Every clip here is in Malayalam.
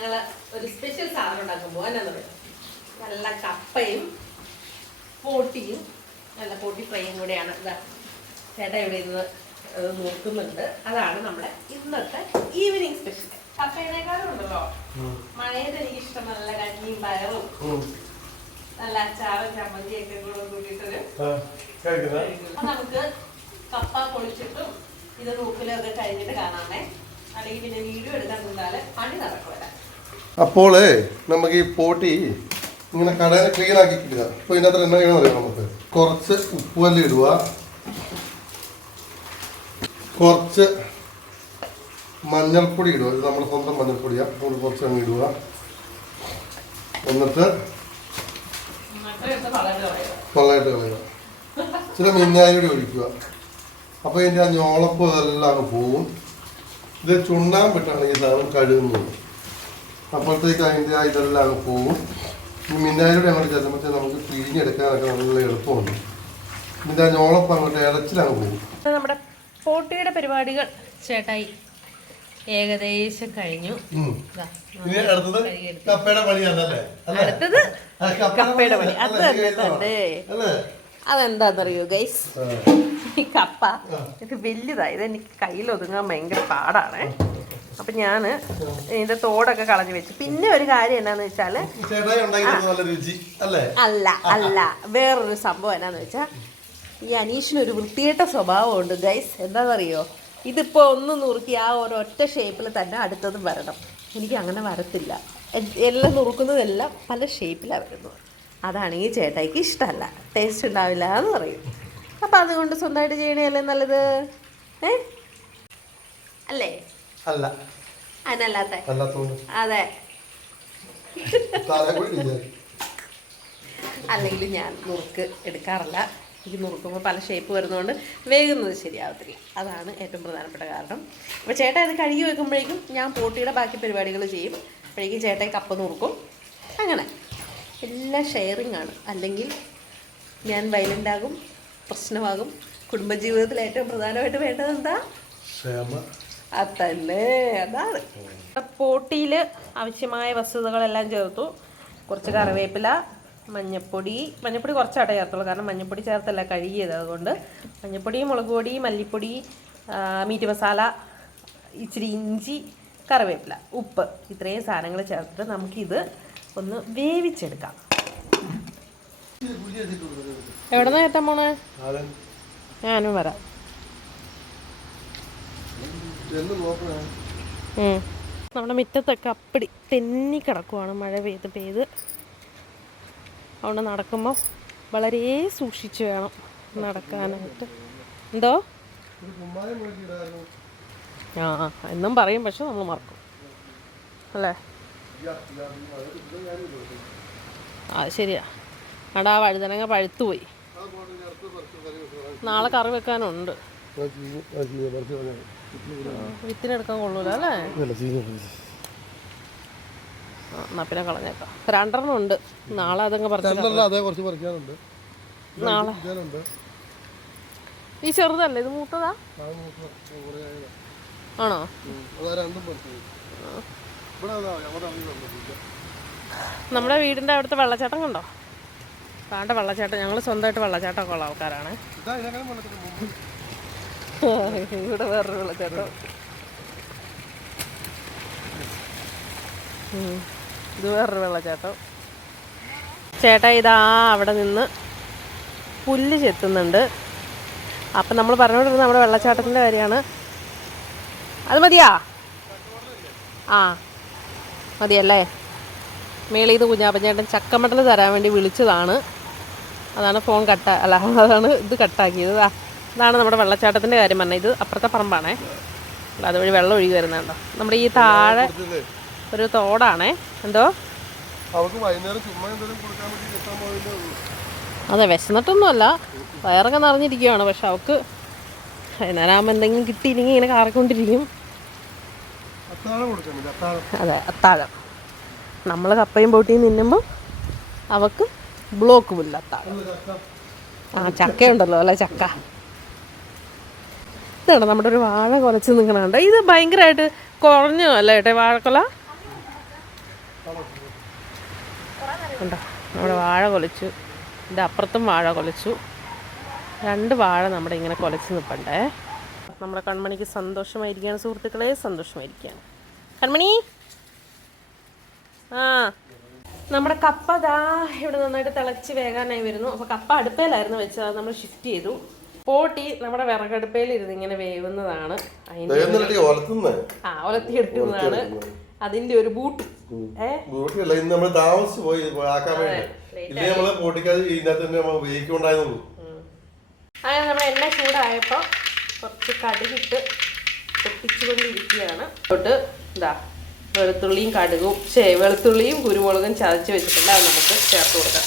ഞങ്ങൾ ഒരു സ്പെഷ്യൽ സാധനം ഉണ്ടാക്കാൻ എന്നാന്ന് എന്നാ പറയുക നല്ല കപ്പയും പോട്ടിയും നല്ല പോട്ടി ഫ്രൈയും കൂടെയാണ് ഇതാ ചേട്ടാ ഇവിടെ ഇരുന്ന് നോക്കുന്നുണ്ട്. അതാണ് നമ്മുടെ ഇന്നത്തെ ഈവനിങ് സ്പെഷ്യൽ കപ്പയിനേക്കാളും ഉണ്ടല്ലോ. മഴയത് എനിക്ക് ഇഷ്ടം നല്ല കഞ്ഞിയും പയറും. നല്ല അച്ചാറും ചമ്മന്തിയൊക്കെ കൂടെ കൂട്ടിയിട്ടൊരു അപ്പൊ നമുക്ക് കപ്പ പൊളിച്ചിട്ടും ഇത് നോക്കലൊക്കെ കഴിഞ്ഞിട്ട് കാണാമേ. അല്ലെങ്കിൽ പിന്നെ വീഡിയോ എടുക്കാൻ നിന്നാൽ പണി നടക്കുമല്ല അപ്പോൾ നമുക്ക് ഈ പോട്ടി ഇങ്ങനെ കടയിൽ ക്ലീൻ ആക്കി കിട്ടുക അപ്പോൾ ഇതിനകത്ത് എന്നാ ചെയ്യണം അറിയാം നമുക്ക്? കുറച്ച് ഉപ്പുവല്ലി ഇടുക. കുറച്ച് മഞ്ഞൾപ്പൊടി ഇടുക. ഇത് നമ്മൾ സ്വന്തം മഞ്ഞൾപ്പൊടിയാണ് നമ്മൾ കുറച്ച് അങ്ങ് ഇടുക. എന്നിട്ട് നല്ലതായിട്ട് കളയുക. ചില മിന്നായി മിന്നായൂടി ഒഴിക്കുക. അപ്പോൾ ഇതിന്റെ ആ ഞോളപ്പ് അതെല്ലാം അങ്ങ് പോവും. ഇത് ചുണ്ണാമ്പിട്ടാണ് ഈ സാധനം കഴുകുന്നത് അപ്പോഴത്തേക്ക് അതിന്റെ ആ ഇതെല്ലാം അങ്ങ് പോവും. ഈ മിന്നായിലൂടെ അങ്ങോട്ട് ചെല്ലുമ്പോഴത്തേക്ക് നമുക്ക് പിഴിഞ്ഞെടുക്കാനൊക്കെ നല്ല എളുപ്പമുണ്ട്. ഇതിന്റെ ആ ഞോളപ്പ് അങ്ങോട്ട് ഇളച്ചിലങ്ങ് പോകും നമ്മുടെ പോട്ടിയുടെ പരിപാടികൾ ചേട്ടായി ഏകദേശം കഴിഞ്ഞു. അതെന്താന്നറിയോ അടുത്തത്. കപ്പയുടെ പണി. അത്? തന്നെ തന്നെ. അതെന്താണെന്നറിയോ ഗൈസ് ഈ കപ്പ. ഇത് വലുതാണ് ഇത് എനിക്ക് കയ്യിൽ ഒതുങ്ങാൻ ഭയങ്കര പാടാണ്. അപ്പം ഞാൻ ഇതിന്റെ തോടൊക്കെ കളഞ്ഞു വെച്ചു. പിന്നെ ഒരു കാര്യം എന്നാന്ന് വെച്ചാൽ രുചി അല്ലേ? അല്ല വേറൊരു സംഭവം എന്നാന്ന് വെച്ചാൽ ഈ അനീഷിന് ഒരു വൃത്തികെട്ട സ്വഭാവമുണ്ട് ഗൈസ് എന്താണെന്നറിയോ ഇതിപ്പോ ഒന്ന് നുറുക്കി ആ ഒരൊറ്റ ഷേപ്പിൽ തന്നെ അടുത്തത് വരണം. എനിക്ക് അങ്ങനെ വരത്തില്ല. എല്ലാം നുറുക്കുന്നതെല്ലാം പല ഷേപ്പിലാണ് വരുന്നത്. അതാണ് ഈ ചേട്ടായിക്ക് ഇഷ്ടമല്ല. ടേസ്റ്റ് ഉണ്ടാവില്ല എന്ന് പറയും. അപ്പം അതുകൊണ്ട് സ്വന്തമായിട്ട് ചെയ്യണേ അല്ലേ നല്ലത്? ഏ? അല്ലേ? അല്ല. അതിനല്ലാത്ത. അതെ? അല്ലെങ്കിൽ ഞാൻ നുറുക്ക് എടുക്കാറില്ല. എനിക്ക് നുറുക്കുമ്പോൾ പല ഷേപ്പ് വരുന്നതുകൊണ്ട് വേകുന്നത് ശരിയാവത്തില്ല. അതാണ് ഏറ്റവും പ്രധാനപ്പെട്ട കാരണം. അപ്പോൾ ചേട്ടാ ഇത് കഴുകി വെക്കുമ്പോഴേക്കും ഞാൻ പോട്ടിയുടെ ബാക്കി പരിപാടികൾ ചെയ്യും. അപ്പോഴേക്കും ചേട്ടായി കപ്പ് നുറുക്കും. അങ്ങനെ. എല്ലാം ഷെയറിങ് ആണ്. അല്ലെങ്കിൽ ഞാൻ വയലന്റ് ആകും പ്രശ്നമാകും. കുടുംബജീവിതത്തിൽ ഏറ്റവും പ്രധാനമായിട്ട് വേണ്ടത് എന്താ? ക്ഷമ. അതല്ലേ? അതാണ്. പോട്ടിയിൽ ആവശ്യമായ വസ്തുതകളെല്ലാം ചേർത്തു. കുറച്ച് കറിവേപ്പില മഞ്ഞപ്പൊടി. മഞ്ഞപ്പൊടി കുറച്ചാട്ടേ ചേർത്തുള്ളൂ. കാരണം മഞ്ഞപ്പൊടി ചേർത്തല്ല കഴുകിയത് അതുകൊണ്ട്. മഞ്ഞപ്പൊടി മുളക് പൊടി മല്ലിപ്പൊടി മീറ്റ് മസാല ഇച്ചിരി ഇഞ്ചി കറിവേപ്പില ഉപ്പ്. ഇത്രയും സാധനങ്ങൾ ചേർത്തിട്ട് നമുക്കിത് ഒന്ന് വേവിച്ചെടുക്കാം. എവിടെ നിന്ന് കയറ്റാൻ പോണേ ഞാനും വരാം. നമ്മുടെ മുറ്റത്തൊക്കെ അപ്പടി തെന്നി കിടക്കുവാണ് മഴ പെയ്ത് പെയ്ത്. അതുകൊണ്ട് നടക്കുമ്പോൾ വളരെ സൂക്ഷിച്ച് വേണം നടക്കാനായിട്ട്. എന്തോ? ആ എന്നും പറയും പക്ഷെ നമ്മൾ മറക്കും. അല്ലേ? ആ ശരിയാ. അവിടെ ആ വഴുതനങ്ങ പഴുത്തുപോയി. നാളെ കറി വെക്കാനുണ്ട്. വിത്തിനെടുക്കാൻ കൊള്ളൂല അല്ലേ? ആ, എന്നാ പിന്നെ കളഞ്ഞേക്കാം. രണ്ടെണ്ണം ഉണ്ട്. നാളെ അതങ്ങ് പറിക്കാനുണ്ട്. നാളെ. ഈ ചെറുതല്ലേ? ഇത് മൂത്തതാ. ആണോ. നമ്മുടെ വീടിന്റെ അവിടുത്തെ വെള്ളച്ചാട്ടം കണ്ടോ? താണ്ട വെള്ളച്ചാട്ടം. ഞങ്ങൾ സ്വന്തമായിട്ട് വെള്ളച്ചാട്ടമൊക്കെ ഉള്ള ആൾക്കാരാണ് ഇതാ ഇതിനേക്കാളും വെള്ളത്തിന് മുമ്പ് ഇവിടെ വേറൊരു വെള്ളച്ചാട്ടം. ഇത് വേറൊരു വെള്ളച്ചാട്ടം ചേട്ടാ ഇതാ അവിടെ നിന്ന് പുല്ല് ചെത്തുന്നുണ്ട്. അപ്പം നമ്മൾ പറഞ്ഞുകൊണ്ടിരുന്ന നമ്മുടെ വെള്ളച്ചാട്ടത്തിന്റെ കാര്യമാണ്. അത് മതിയാ? ആ മതിയല്ലേ? മേളിൽ ഇത് കുഞ്ഞാപ്പഞ്ചേട്ടൻ ചക്കമട്ടൽ തരാൻ വേണ്ടി വിളിച്ചതാണ്. അതാണ് ഫോൺ കട്ട അല്ല അതാണ് ഇത് കട്ടാക്കിയത് ആ ഇതാണ് നമ്മുടെ വെള്ളച്ചാട്ടത്തിന്റെ കാര്യം പറഞ്ഞത്. ഇത് അപ്പുറത്തെ പറമ്പാണേ. അതുവഴി വെള്ളം ഒഴുകി വരുന്നുണ്ടോ നമ്മുടെ ഈ താഴെ ഒരു തോടാണേ. എന്തോ? അതെ വിശന്നിട്ടൊന്നുമല്ല. വയറൊക്കെ നിറഞ്ഞിരിക്കുകയാണ് പക്ഷെ അവക്ക് വൈകുന്നേരമാകുമ്പോൾ എന്തെങ്കിലും കിട്ടിയില്ലെങ്കിൽ ഇങ്ങനെ കാറിക്കൊണ്ടിരിക്കും. അതെ അത്താഴം. നമ്മൾ കപ്പയും പൊട്ടിയും തിന്നുമ്പോൾ അവക്ക് ബ്ലോക്ക് പുല്ല അത്താഴം. ആ ചക്കയുണ്ടല്ലോ അല്ലേ ചക്ക? ഇതാണ് നമ്മുടെ ഒരു വാഴ കുലച്ച് നിൽക്കണുണ്ട്. ഇത് ഭയങ്കരമായിട്ട് കുറഞ്ഞു അല്ല ഏട്ടെ വാഴക്കൊല? ഉണ്ടോ? നമ്മുടെ വാഴ കൊലച്ചു. ഇതിന്റെ അപ്പുറത്തും വാഴ കൊലച്ചു. രണ്ട് വാഴ നമ്മുടെ ഇങ്ങനെ കൊലച്ച് നിൽപ്പണ്ടേ നമ്മുടെ കൺമണിക്ക് സന്തോഷമായിരിക്കുകയാണ് സുഹൃത്തുക്കളെ. സന്തോഷമായിരിക്കുകയാണ്. കൺമണി? ആ. നമ്മുടെ കപ്പ ദാ ഇവിടെ നന്നായിട്ട് തിളച്ച് വേകാനായി വരുന്നു. അപ്പോൾ കപ്പ അടുപ്പയിലായിരുന്നു വെച്ചത്. നമ്മൾ ഷിഫ്റ്റ് ചെയ്തു. പോട്ടി നമ്മുടെ വിറകടുപ്പയിൽ ഇരുന്ന് ഇങ്ങനെ വേവുന്നതാണ്. ആ ഒലത്തിയെടുക്കുന്നതാണ്. അതിന്റെ ഒരു ബൂട്ട്. നമ്മൾ താമസിച്ച് പോയി നമ്മൾ പൊട്ടിക്കാതെ ഇതിനകത്ത് തന്നെ നമ്മൾ ഉപയോഗിക്കുണ്ടായിരുന്നു അങ്ങനെ നമ്മുടെ എണ്ണ ചൂടായപ്പോ കുറച്ച് കടുകിട്ട് പൊട്ടിച്ചുകൊണ്ടിരിക്കുകയാണ്. തൊട്ട് ഇതാ വെളുത്തുള്ളിയും കടുകും ശേ വെളുത്തുള്ളിയും കുരുമുളകും ചതച്ച് വെച്ചിട്ടുണ്ട്. അത് നമുക്ക് ചേർത്ത് കൊടുക്കാം.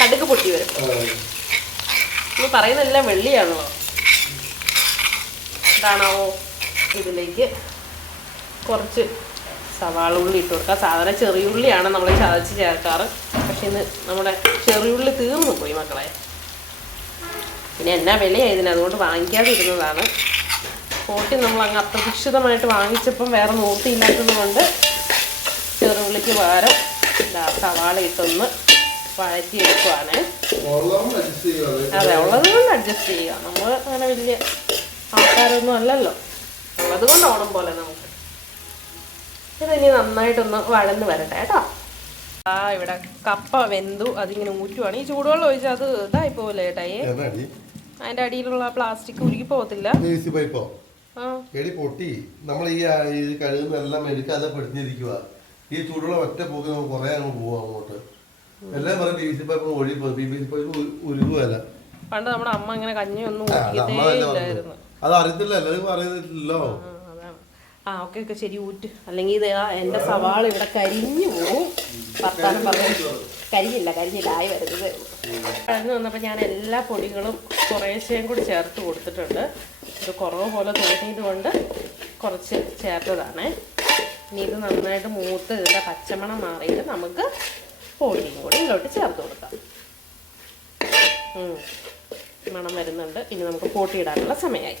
ഇതാ. കടുക് പൊട്ടി വരും. ഇനി പറയുന്നതെല്ലാം വെള്ളിയാണല്ലോ ഇതാണാവോ ഇതിലേക്ക് കുറച്ച് സവാള ഉള്ളി ഇട്ട് കൊടുക്കുക. സാധാരണ ചെറിയുള്ളിയാണ് നമ്മൾ ചതച്ച് ചേർക്കാറ്. പക്ഷെ ഇന്ന് നമ്മുടെ ചെറിയുള്ളി തീർന്നു പോയി മക്കളെ. പിന്നെ എന്നാ വിലയായി ഇതിന്? അതുകൊണ്ട് വാങ്ങിക്കാതിരുന്നതാണ്. കോട്ടി നമ്മൾ അങ്ങ് അപ്രതീക്ഷിതമായിട്ട് വാങ്ങിച്ചപ്പം വേറെ നിവൃത്തിയില്ലാത്തത് കൊണ്ട് ചെറുള്ളിക്ക് പകരം ഇതാ സവാള ഇട്ടൊന്ന് വഴറ്റിയെടുക്കുവാണേ അതെ ഉള്ളത് കൊണ്ട് അഡ്ജസ്റ്റ് ചെയ്യുക. നമ്മൾ അങ്ങനെ വലിയ ആൾക്കാരൊന്നും അല്ലല്ലോ. ഉള്ളത് കൊണ്ട് ഓണം പോലെ നമുക്ക്. ഇതിനി നന്നായിട്ടൊന്ന് വഴന്ന് വരട്ടെ കേട്ടോ. ആ ഇവിടെ കപ്പ വെന്തു. അതിങ്ങനെ ഊറ്റുവാണ്. ഈ ചൂടുവെള്ളം ഒഴിച്ചാൽ അത് ഇതായി പോലെ ഏട്ടായി അതിന്റെ അടിയിലുള്ള പ്ലാസ്റ്റിക് ഉരുകി പോകത്തില്ല. എടി പൊട്ടി. നമ്മൾ ഈ കഴുകുന്ന എല്ലാം എടുക്കാതെ പെടുത്തിരിക്കുക ഈ ചൂടുള്ള ഒറ്റ പോക്ക് നമുക്ക് കുറെ അങ്ങ് പോവാം അങ്ങോട്ട്. എല്ലാം പറയും ബി സി പൈപ്പ് ഒഴി ബി സി പൈപ്പ് ഉരുകുവല്ല പണ്ട് നമ്മുടെ അമ്മ ഇങ്ങനെ കഞ്ഞി ഒന്നും ഇല്ലായിരുന്നു. അത് അറിയത്തില്ല. എല്ലാവരും ആ, ഓക്കെ ഓക്കെ. ശരി ഊറ്റ്. അല്ലെങ്കിൽ ഇത് എന്റെ സവാള ഇവിടെ കരിഞ്ഞു പോകും വർത്താനം പറഞ്ഞു കരിഞ്ഞില്ല കരിഞ്ഞില്ല. ആയി വരുന്നത്. കഴിഞ്ഞു വന്നപ്പോൾ ഞാൻ എല്ലാ പൊടികളും കുറേശ്ശേയും കൂടി ചേർത്ത് കൊടുത്തിട്ടുണ്ട്. ഇത് കുറവ് പോലെ തോന്നിയത് കൊണ്ട് കുറച്ച് ചേർത്തതാണ്. ഇനി ഇത് നന്നായിട്ട് മൂത്ത് ഇതിന്റെ പച്ചമണം മാറിയിട്ട് നമുക്ക് പൊടിയും കൂടി ഇതിലോട്ട് ചേർത്ത് കൊടുക്കാം. മണം വരുന്നുണ്ട്. ഇനി നമുക്ക് പോട്ടിയിടാനുള്ള സമയമായി.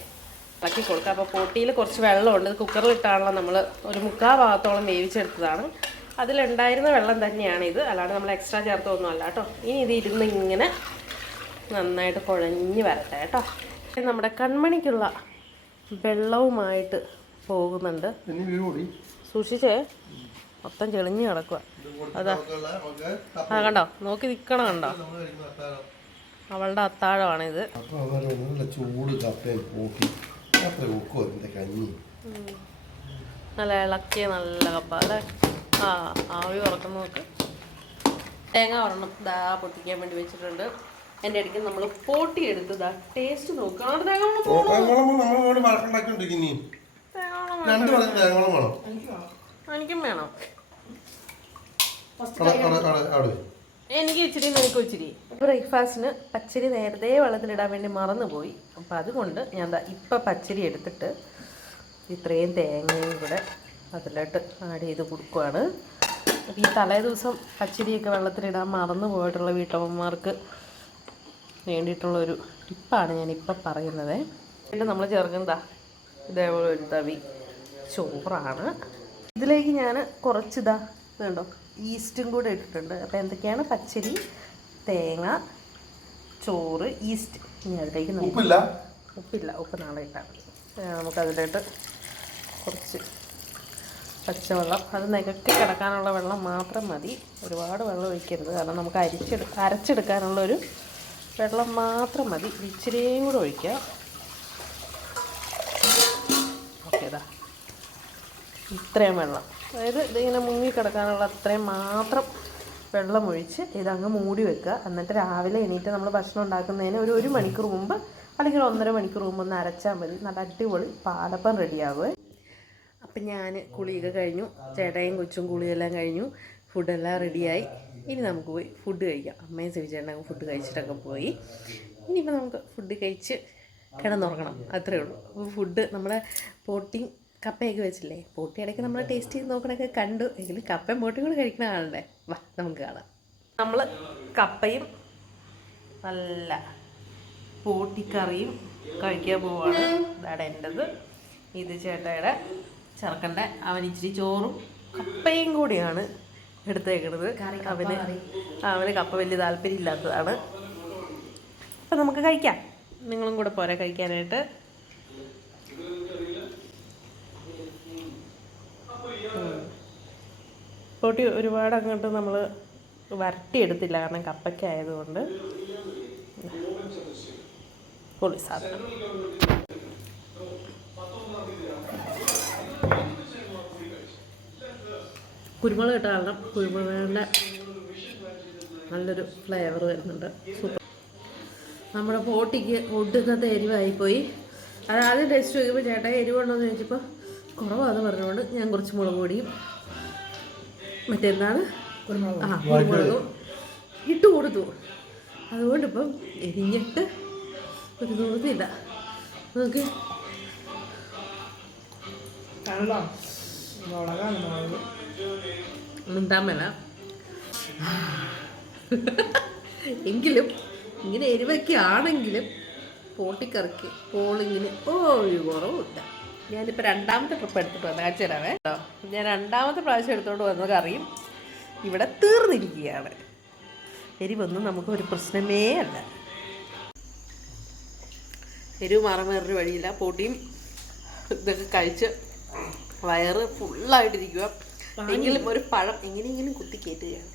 ഇളക്കി കൊടുക്കാം. അപ്പോൾ പോട്ടിയിൽ കുറച്ച് വെള്ളമുണ്ട്. കുക്കറിൽ ഇട്ടാണല്ലോ നമ്മൾ ഒരു മുക്കാൽ ഭാഗത്തോളം വേവിച്ചെടുത്തതാണ്. അതിലുണ്ടായിരുന്ന വെള്ളം തന്നെയാണ് ഇത്. അല്ലാണ്ട് നമ്മൾ എക്സ്ട്രാ ചേർത്തൊന്നും അല്ല കേട്ടോ. ഇനി ഇത് ഇരുന്ന് ഇങ്ങനെ നന്നായിട്ട് കുഴഞ്ഞ് വരട്ടെ കേട്ടോ. നമ്മുടെ കൺമണിക്കുള്ള വെള്ളവുമായിട്ട് പോകുന്നുണ്ട്. സൂക്ഷിച്ചേ. മൊത്തം ചെളിഞ്ഞ് കിടക്കുക അതാ. ആ കണ്ടോ? നോക്കി നിൽക്കണം കണ്ടോ? അവളുടെ അത്താഴമാണിത്. ഇത് അവർ നല്ല ചൂട് നല്ല ഇളക്കിയ നല്ല കപ്പ. അല്ലേ? ആ ആവി ഉറക്കം നോക്ക്. തേങ്ങ ഒരെണ്ണം ദാ പൊട്ടിക്കാൻ വേണ്ടി വെച്ചിട്ടുണ്ട്. എന്റെ ഇടയ്ക്ക് നമ്മൾ പോട്ടി എടുത്ത് ദാ ടേസ്റ്റ് നോക്കുക തേങ്ങ തേങ്ങ തേങ്ങ എനിക്കും വേണം. എനിക്ക് ഇച്ചിരി നിനക്ക് ഇച്ചിരി. ബ്രേക്ക്ഫാസ്റ്റിന് പച്ചരി നേരത്തെ വെള്ളത്തിലിടാൻ വേണ്ടി മറന്നുപോയി. അപ്പം അതുകൊണ്ട് ഞാൻ ഇപ്പം പച്ചരി എടുത്തിട്ട് ഇത്രയും തേങ്ങയും കൂടെ അതിലോട്ട് ആഡ് ചെയ്ത് കൊടുക്കുവാണ്. അപ്പോൾ ഈ തലേ ദിവസം പച്ചരിയൊക്കെ വെള്ളത്തിലിടാൻ മറന്നു പോയിട്ടുള്ള വീട്ടമ്മമാർക്ക് വേണ്ടിയിട്ടുള്ളൊരു ടിപ്പാണ് ഞാനിപ്പം പറയുന്നത്. എന്നിട്ട് നമ്മൾ ചേർക്കുന്നതാ ഇതേപോലെ ഒരു തവി. ചോറാണ്. ഇതിലേക്ക് ഞാൻ കുറച്ചിതാ വേണ്ടോ ഈസ്റ്റും കൂടെ ഇട്ടിട്ടുണ്ട്. അപ്പോൾ എന്തൊക്കെയാണ്? പച്ചരി തേങ്ങ ചോറ് ഈസ്റ്റ് ഇനി അതിലേക്ക് ഉപ്പില്ല? ഉപ്പില്ല. ഉപ്പ് നാളെ ഇട്ടാൽ മതി. നമുക്കതിലോട്ട് കുറച്ച് പച്ചവെള്ളം. അത് നികത്തി കിടക്കാനുള്ള വെള്ളം മാത്രം മതി. ഒരുപാട് വെള്ളം ഒഴിക്കരുത്. കാരണം നമുക്ക് അരിച്ചെടു അരച്ചെടുക്കാനുള്ളൊരു വെള്ളം മാത്രം മതി. ഇച്ചിരിയും കൂടെ ഒഴിക്കുക ഇത്രയും വെള്ളം. അതായത് ഇതിങ്ങനെ മുങ്ങി കിടക്കാനുള്ള അത്രയും മാത്രം വെള്ളം ഒഴിച്ച് ഇതങ്ങ് മൂടി വെക്കുക. എന്നിട്ട് രാവിലെ എണീറ്റ് നമ്മൾ ഭക്ഷണം ഉണ്ടാക്കുന്നതിന് ഒരു ഒരു മണിക്കൂർ മുമ്പ് അല്ലെങ്കിൽ ഒന്നര മണിക്കൂർ മുമ്പ് ഒന്ന് അരച്ചാൽ മതി. നല്ല അടിപൊളി പാലപ്പം റെഡിയാവുക അപ്പം ഞാൻ കുളിയൊക്കെ കഴിഞ്ഞു. ചേട്ടയും കൊച്ചും കുളിയെല്ലാം കഴിഞ്ഞു. ഫുഡെല്ലാം റെഡിയായി. ഇനി നമുക്ക് പോയി ഫുഡ് കഴിക്കാം. അമ്മയും സവിചേട്ടനൊക്കെ ഫുഡ് കഴിച്ചിട്ടൊക്കെ പോയി. ഇനിയിപ്പോൾ നമുക്ക് ഫുഡ് കഴിച്ച് കിടന്നുറങ്ങണം. അത്രയേ ഉള്ളൂ. അപ്പോൾ ഫുഡ് നമ്മുടെ പോട്ടിയും കപ്പയൊക്കെ വെച്ചില്ലേ? പോട്ടി ഇടയ്ക്ക് നമ്മൾ ടേസ്റ്റ് ചെയ്ത് നോക്കണൊക്കെ കണ്ടു. എങ്കിലും കപ്പയും പോട്ടിയും കൂടെ കഴിക്കണ കാണണ്ടേ? വാ നമുക്ക് കാണാം. നമ്മൾ കപ്പയും നല്ല പോട്ടിക്കറിയും കഴിക്കാൻ പോവാണ്. ഇതാണ് എന്റെത് ഇത് ചേട്ടയുടെ ചെറുക്കന്റെ അവൻ ഇച്ചിരി ചോറും കപ്പയും കൂടിയാണ് എടുത്തേക്കുന്നത് അവന് അവന് കപ്പ വലിയ താല്പര്യം ഇല്ലാത്തതാണ് അപ്പം നമുക്ക് കഴിക്കാം. നിങ്ങളും കൂടെ പോരാ കഴിക്കാനായിട്ട്. പൊട്ടി ഒരുപാട് അങ്ങോട്ട് നമ്മൾ വരട്ടിയെടുത്തില്ല കാരണം കപ്പയ്ക്ക ആയതുകൊണ്ട്. പൊളി സാധനം. കുരുമുളക് ഇട്ട കാരണം കുരുമുളകിന്റെ നല്ലൊരു ഫ്ലേവർ വരുന്നുണ്ട്. സൂപ്പർ. നമ്മുടെ പോട്ടിക്ക് ഒടുക്കത്തെ എരിവായിപ്പോയി അത് ആദ്യം ടേസ്റ്റ് നോക്കിയപ്പോൾ ചേട്ടാ എരിവുണ്ടോ എന്ന് ചോദിച്ചപ്പോൾ കുറവാന്ന് പറഞ്ഞുകൊണ്ട് ഞാൻ കുറച്ച് മുളക് പൊടിയും മറ്റെന്താണ് ആ കുരുമുളകും. ഇട്ട് കൊടുത്തു. അതുകൊണ്ട് ഇപ്പം എരിഞ്ഞിട്ട് ഒരു തോന്നില്ല നമുക്ക് മിണ്ടാമല എങ്കിലും ഇങ്ങനെ എരിവൊക്കെ ആണെങ്കിലും പോട്ടിക്കറക്കി പോളിങ്ങിന് ഒരു കുറവുമില്ല. ഞാനിപ്പോൾ രണ്ടാമത്തെ ട്രിപ്പ് എടുത്തിട്ട് വന്നു കാഴ്ച തരാവേ കേട്ടോ ഞാൻ രണ്ടാമത്തെ പ്രാവശ്യം എടുത്തോണ്ട് വന്ന കറിയും ഇവിടെ തീർന്നിരിക്കുകയാണ്. എരിവൊന്നും നമുക്ക് ഒരു പ്രശ്നമേ അല്ല. എരിവ് മാറാൻ വേറൊരു വഴിയില്ല. പൊടിയും ഇതൊക്കെ കഴിച്ച് വയറ് ഫുള്ളായിട്ടിരിക്കുക എങ്കിലും ഒരു പഴം എങ്ങനെയെങ്കിലും കുത്തി കയറ്റുകയാണ്